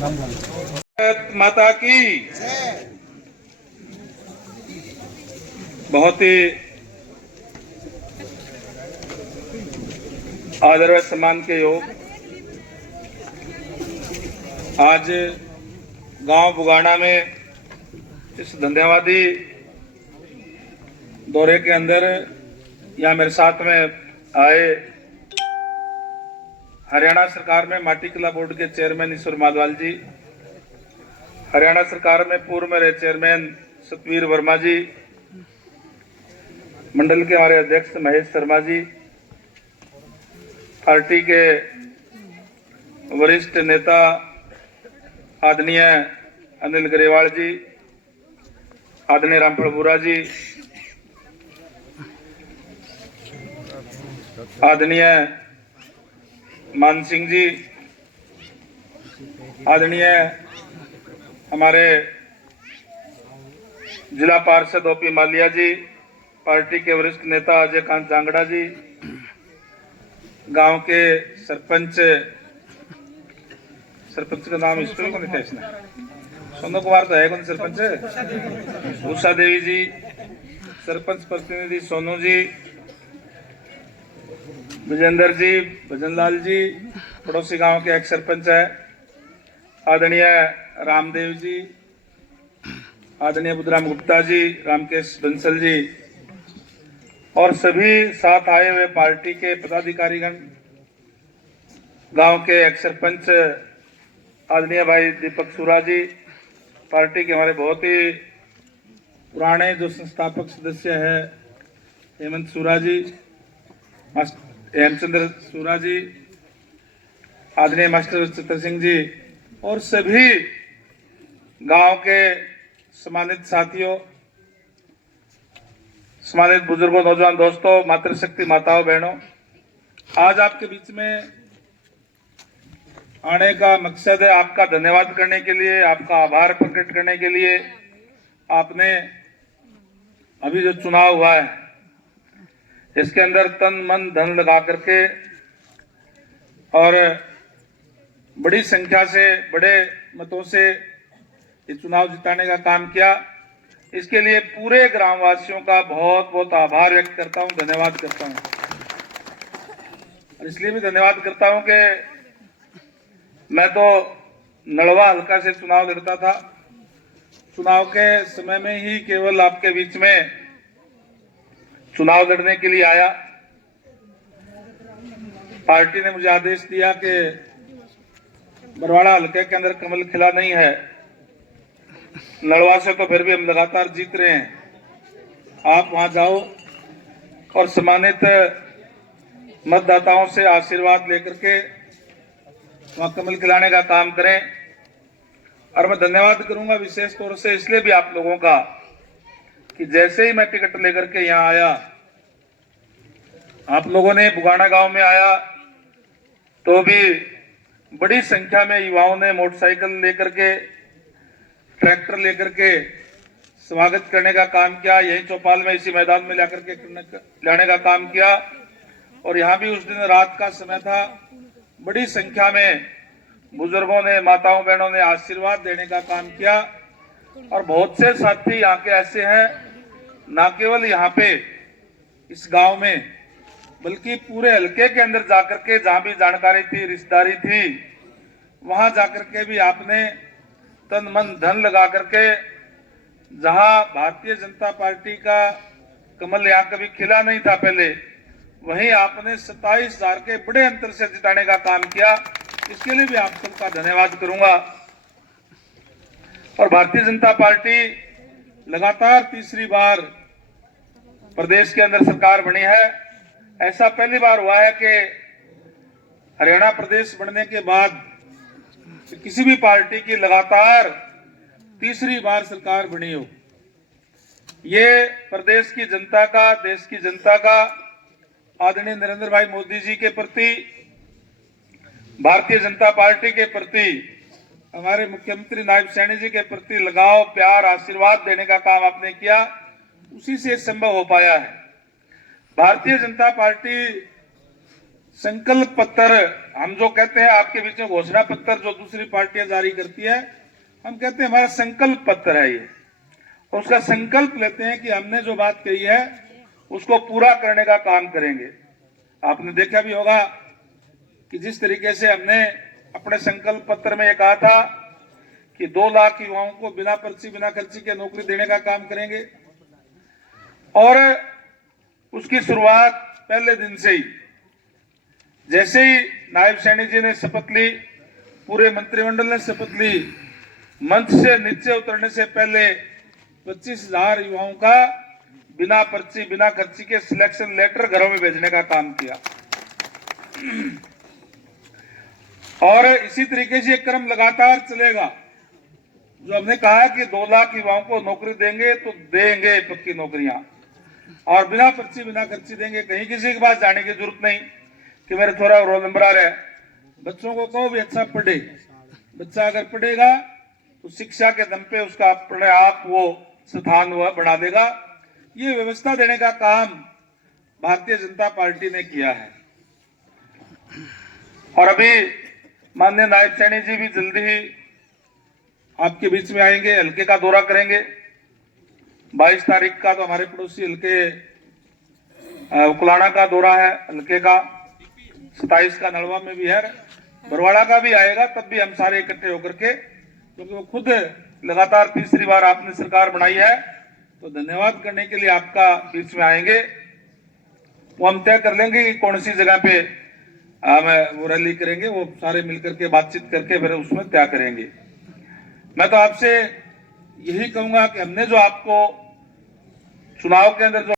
भारत माता की बहुत ही आदर व सम्मान के योग आज गांव बुगाना में इस धन्यवादी दौरे के अंदर यहाँ मेरे साथ में आए हरियाणा सरकार में माटी कला बोर्ड के चेयरमैन ईश्वर माधवाल जी, हरियाणा सरकार में पूर्व में रहे चेयरमैन सतवीर वर्मा जी, मंडल के हमारे अध्यक्ष महेश शर्मा जी, पार्टी के वरिष्ठ नेता आदरणीय अनिल ग्रेवाल जी, आदरणीय रामफल बुरा जी, आदरणीय मान सिंह जी, आदरणीय हमारे जिला पार्षद ओपी मालिया जी, पार्टी के वरिष्ठ नेता अजय कांत जांगड़ा जी, गांव के सरपंच का नाम स्कूल को नहीं था इसने, सोनू कुमार तो है कौन सरपंच, उषा देवी जी, सरपंच प्रतिनिधि सोनू जी, विजेंद्र जी, भजनलाल जी, पड़ोसी गांव के एक सरपंच है आदरणीय रामदेव जी, आदरणीय बुद्धराम गुप्ता जी, रामकेश बंसल जी और सभी साथ आए हुए पार्टी के पदाधिकारीगण, गांव के एक सरपंच आदरणीय भाई दीपक सुरा जी, पार्टी के हमारे बहुत ही पुराने जो संस्थापक सदस्य है हेमंत सुरा जी, हेमचंद्र सुरा जी, आदरणीय मास्टर चित्र सिंह जी और सभी गांव के सम्मानित साथियों, सम्मानित बुजुर्गों, नौजवान दोस्तों, मातृशक्ति माताओं, बहनों, आज आपके बीच में आने का मकसद है आपका धन्यवाद करने के लिए, आपका आभार प्रकट करने के लिए। आपने अभी जो चुनाव हुआ है इसके अंदर तन मन धन लगा करके और बड़ी संख्या से बड़े मतों से ये चुनाव जिताने का काम किया। इसके लिए पूरे ग्रामवासियों का बहुत बहुत आभार व्यक्त करता हूं, धन्यवाद करता हूं। और इसलिए भी धन्यवाद करता हूं कि मैं तो नड़वा हल्का से चुनाव लड़ता था, चुनाव के समय में ही केवल आपके बीच में चुनाव लड़ने के लिए आया। पार्टी ने मुझे आदेश दिया कि बरवाड़ा हल्के के अंदर कमल खिला नहीं है, नड़वा से तो फिर भी हम लगातार जीत रहे हैं, आप वहां जाओ और सम्मानित मतदाताओं से आशीर्वाद लेकर के वहां कमल खिलाने का काम करें। और मैं धन्यवाद करूंगा विशेष तौर से इसलिए भी आप लोगों का कि जैसे ही मैं टिकट लेकर के यहाँ आया, आप लोगों ने बुगाना गांव में आया तो भी बड़ी संख्या में युवाओं ने मोटरसाइकिल लेकर के, ट्रैक्टर लेकर के स्वागत करने का काम किया, यही चौपाल में इसी मैदान में लाकर के लाने का काम किया। और यहाँ भी उस दिन रात का समय था, बड़ी संख्या में बुजुर्गों ने, माताओं बहनों ने आशीर्वाद देने का काम किया। और बहुत से साथी यहाँ के ऐसे हैं, ना केवल यहाँ पे इस गांव में बल्कि पूरे हल्के के अंदर जाकर के जहां भी जानकारी थी, रिश्तेदारी थी, वहां जाकर के भी आपने तन मन धन लगा करके, जहां भारतीय जनता पार्टी का कमल यहाँ कभी खिला नहीं था पहले, वहीं आपने 27,000 के बड़े अंतर से जिताने का काम किया। इसके लिए भी आप सबका धन्यवाद करूंगा। और भारतीय जनता पार्टी लगातार तीसरी बार प्रदेश के अंदर सरकार बनी है। ऐसा पहली बार हुआ है कि हरियाणा प्रदेश बनने के बाद किसी भी पार्टी की लगातार तीसरी बार सरकार बनी हो। ये प्रदेश की जनता का, देश की जनता का आदरणीय नरेंद्र भाई मोदी जी के प्रति, भारतीय जनता पार्टी के प्रति, हमारे मुख्यमंत्री नायब सैनी जी के प्रति लगाव, प्यार, आशीर्वाद देने का काम आपने किया, उसी से संभव हो पाया है। भारतीय जनता पार्टी संकल्प पत्र हम जो कहते हैं, आपके बीच में घोषणा पत्र जो दूसरी पार्टियां जारी करती है, हम कहते हैं हमारा संकल्प पत्र है ये। और उसका संकल्प लेते हैं कि हमने जो बात कही है उसको पूरा करने का काम करेंगे। आपने देखा भी होगा कि जिस तरीके से हमने अपने संकल्प पत्र में ये कहा था कि 2 लाख युवाओं को बिना पर्ची बिना खर्ची के नौकरी देने का काम करेंगे, और उसकी शुरुआत पहले दिन से ही, जैसे ही नायब सैनी जी ने शपथ ली, पूरे मंत्रिमंडल ने शपथ ली, मंच से नीचे उतरने से पहले 25,000 युवाओं का बिना पर्ची बिना खर्ची के सिलेक्शन लेटर घरों में भेजने का काम किया। और इसी तरीके से एक क्रम लगातार चलेगा। जो हमने कहा कि 2 लाख युवाओं को नौकरी देंगे तो देंगे पक्की नौकरियां, और बिना पर्ची बिना खर्ची देंगे। कहीं किसी के पास जाने की जरूरत नहीं कि मेरे थोड़ा रोल नंबर आ रहा है। बच्चों को कहो भी अच्छा पढ़े, बच्चा अगर पढ़ेगा तो शिक्षा के दम पे उसका अपने आप वो स्थान हुआ बना देगा। ये व्यवस्था देने का काम भारतीय जनता पार्टी ने किया है। और अभी माननीय नायब सैनी जी भी जल्दी ही आपके बीच में आएंगे, हल्के का दौरा करेंगे। 22 तारीख का तो हमारे पड़ोसी हल्के उकलाना का दौरा है हल्के का, 27 का नलवा में भी है, बरवाड़ा का भी आएगा। तब भी हम सारे इकट्ठे होकर के, क्योंकि वो खुद लगातार तीसरी बार आपने सरकार बनाई है, तो धन्यवाद करने के लिए आपका बीच में आएंगे। वो हम तय कर लेंगे कि कौन सी जगह पे हम वो रैली करेंगे, वो सारे मिलकर के बातचीत करके फिर उसमें तय करेंगे। मैं तो आपसे यही कहूंगा कि हमने जो आपको चुनाव के अंदर जो